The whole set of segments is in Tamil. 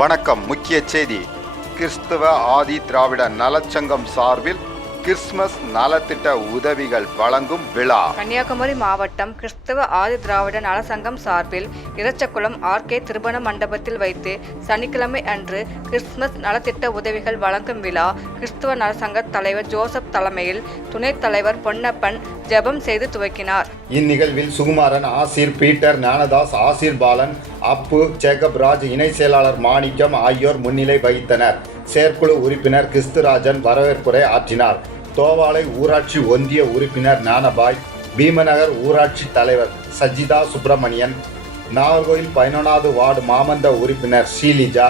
வணக்கம். முக்கிய செய்தி. கிறிஸ்தவ ஆதி திராவிட நலச்சங்கம் சார்பில் கிறிஸ்துமஸ் நலத்திட்ட உதவிகள் வழங்கும் விழா. கன்னியாகுமரி மாவட்டம் கிறிஸ்தவ ஆதி திராவிட நலசங்கம் சார்பில் இறச்சகுளம் ஆர்கே திருமண மண்டபத்தில் வைத்து சனிக்கிழமை அன்று கிறிஸ்துமஸ் நலத்திட்ட உதவிகள் வழங்கும் விழா கிறிஸ்தவ நலசங்க தலைவர் ஜோசப் தலைமையில் துணைத் தலைவர் பொன்னப்பன் ஜெபம் செய்து துவக்கினார். இந்நிகழ்வில் சுகுமாரன், ஆசிர் பீட்டர், ஞானதாஸ், ஆசிர் பாலன், அப்பு, ஜேக்கப் ராஜ், இணை செயலாளர் மாணிக்கம் ஆகியோர் முன்னிலை வகித்தனர். செயற்குழு உறுப்பினர் கிறிஸ்துராஜன் வரவேற்புரை ஆற்றினார். தோவாளை ஊராட்சி ஒன்றிய உறுப்பினர் ஞானபாய், பீமநகர் ஊராட்சி தலைவர் சஜிதா சுப்பிரமணியன், நாகர்கோயில் 11வது வார்டு மாமன்ற உறுப்பினர் ஸ்ரீலிஜா,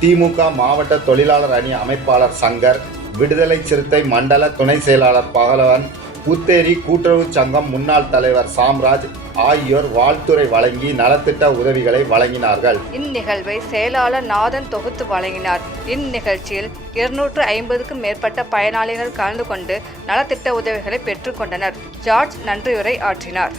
திமுக மாவட்ட தொழிலாளர் அணி அமைப்பாளர் சங்கர், விடுதலை சிறுத்தை மண்டல துணை செயலாளர் பகலவன், புத்தேரி கூட்டுறவு சங்கம் முன்னாள் தலைவர் சாம்ராஜ் ஆகியோர் வாழ்த்துரை வழங்கி நலத்திட்ட உதவிகளை வழங்கினார்கள். இந்நிகழ்வை செயலாளர் நாதன் தொகுத்து வழங்கினார். இந்நிகழ்ச்சியில் 250க்கும் மேற்பட்ட பயனாளிகள் கலந்து கொண்டு நலத்திட்ட உதவிகளை பெற்றுக் கொண்டனர். ஜார்ஜ் நன்றியுரை ஆற்றினார்.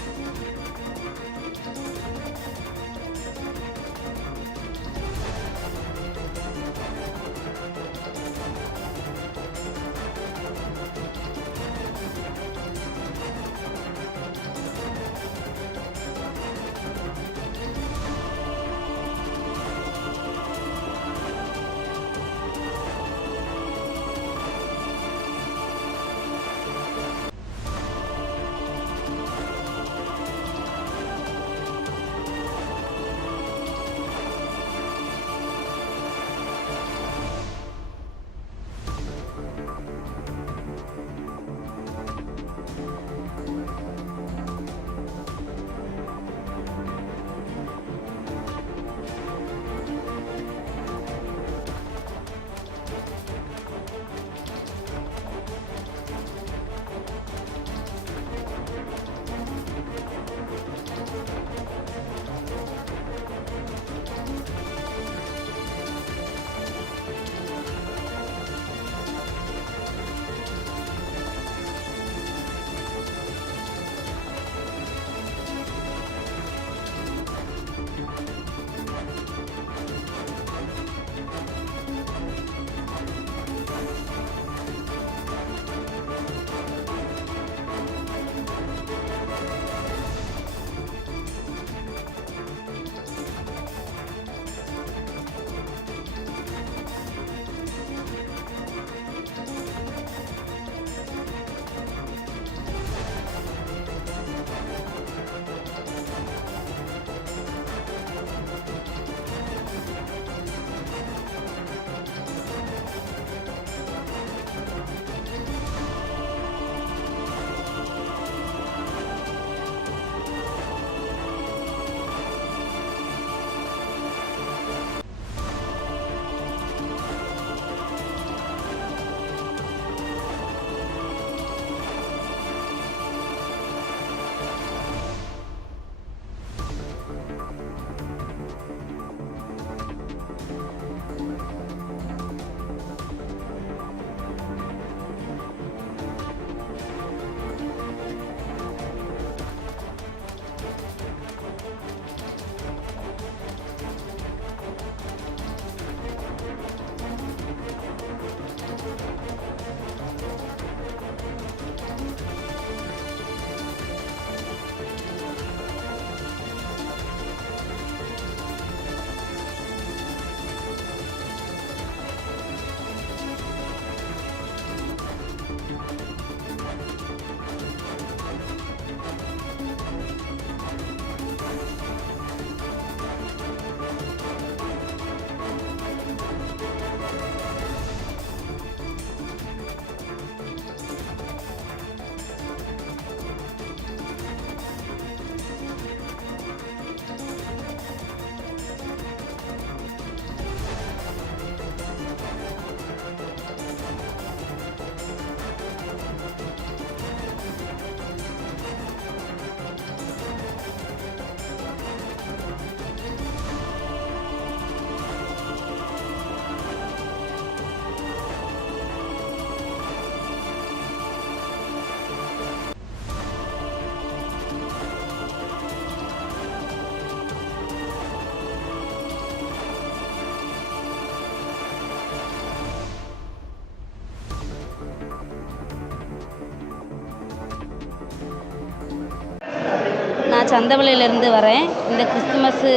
சந்தவளையிலேருந்து வரேன். இந்த கிறிஸ்துமஸ்ஸு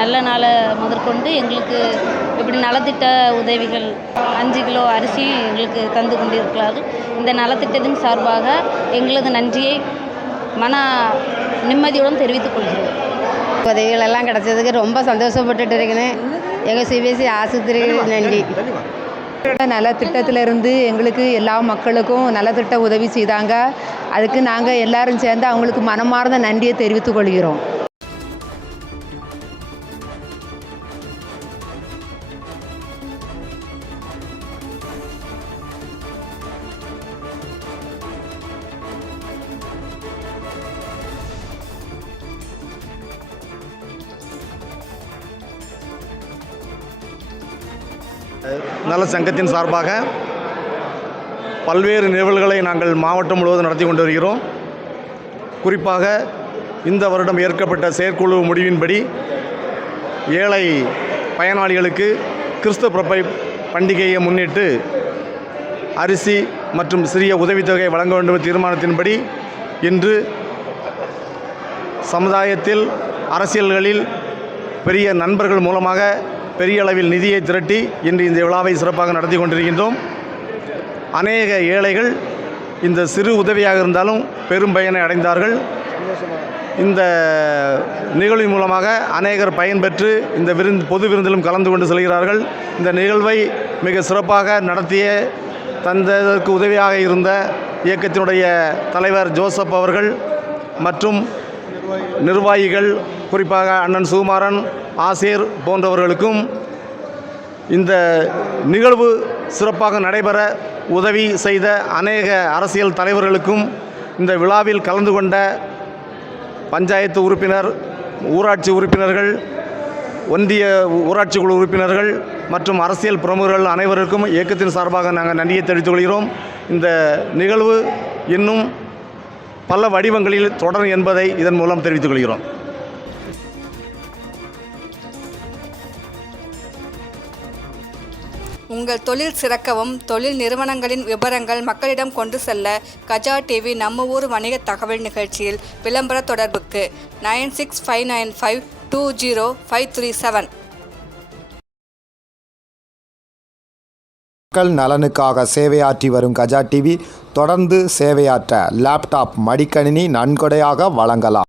நல்ல நாளை முதற்கொண்டு எங்களுக்கு இப்படி நலத்திட்ட உதவிகள் 5 கிலோ அரிசி எங்களுக்கு தந்து கொண்டிருக்கிறார்கள். இந்த நலத்திட்டத்தின் சார்பாக எங்களது நன்றியை மன நிம்மதியுடன் தெரிவித்துக் கொள்கிறோம். உதவிகள் எல்லாம் கிடச்சதுக்கு ரொம்ப சந்தோஷப்பட்டுட்டு இருக்கிறேன். எங்கள் சிபிஎஸ்சி ஆஸ்பத்திரிக்கு நன்றி. நலத்திட்டத்திலிருந்து எங்களுக்கு எல்லா மக்களுக்கும் நலத்திட்ட உதவி செய்தாங்க. அதுக்கு நாங்கள் எல்லாரும் சேர்ந்து அவங்களுக்கு மனமார்ந்த நன்றியை தெரிவித்துக் கொள்கிறோம். நல சங்கத்தின் சார்பாக பல்வேறு நிகழ்வுகளை நாங்கள் மாவட்டம் முழுவதும் நடத்தி கொண்டு வருகிறோம். குறிப்பாக இந்த வருடம் ஏற்கப்பட்ட செயற்குழு முடிவின்படி ஏழை பயனாளிகளுக்கு கிறிஸ்து பிறப்பை பண்டிகையை முன்னிட்டு அரிசி மற்றும் சிறிய உதவித்தொகை வழங்க வேண்டும் என்ற தீர்மானத்தின்படி இன்று சமுதாயத்தில் அரசியல்களில் பெரிய நண்பர்கள் மூலமாக பெரிய அளவில் நிதியை திரட்டி இன்று இந்த விழாவை சிறப்பாக நடத்தி கொண்டிருக்கின்றோம். அநேக ஏழைகள் இந்த சிறு உதவியாக இருந்தாலும் பெரும் பயனை அடைந்தார்கள். இந்த நிகழ்வின் மூலமாக அநேகர் பயன்பெற்று இந்த பொது விருந்திலும் கலந்து கொண்டு செல்கிறார்கள். இந்த நிகழ்வை மிக சிறப்பாக நடத்திய தந்ததற்கு உதவியாக இருந்த இயக்கத்தினுடைய தலைவர் ஜோசப் அவர்கள் மற்றும் நிர்வாகிகள், குறிப்பாக அண்ணன் சுகுமாரன், ஆசிர் போன்றவர்களுக்கும் இந்த நிகழ்வு சிறப்பாக நடைபெற உதவி செய்த அநேக அரசியல் தலைவர்களுக்கும், இந்த விழாவில் கலந்து கொண்ட பஞ்சாயத்து உறுப்பினர், ஊராட்சி உறுப்பினர்கள், ஒன்றிய ஊராட்சி குழு உறுப்பினர்கள் மற்றும் அரசியல் பிரமுகர்கள் அனைவருக்கும் இயக்கத்தின் சார்பாக நாங்கள் நன்றியை தெரிவித்துக் கொள்கிறோம். இந்த நிகழ்வு இன்னும் பல வடிவங்களில் தொடரும் என்பதை இதன் மூலம் தெரிவித்துக் கொள்கிறோம். உங்கள் தொழில் சிறக்கவும் தொழில் நிறுவனங்களின் விவரங்கள் மக்களிடம் கொண்டு செல்ல கஜா டிவி நம்ம ஊர் வணிக தகவல் நிகழ்ச்சியில் விளம்பர தொடர்புக்கு 9659520537. மக்கள் நலனுக்காக சேவையாற்றி வரும் கஜா டிவி தொடர்ந்து சேவையாற்ற லேப்டாப், மடிக்கணினி நன்கொடையாக வழங்கலாம்.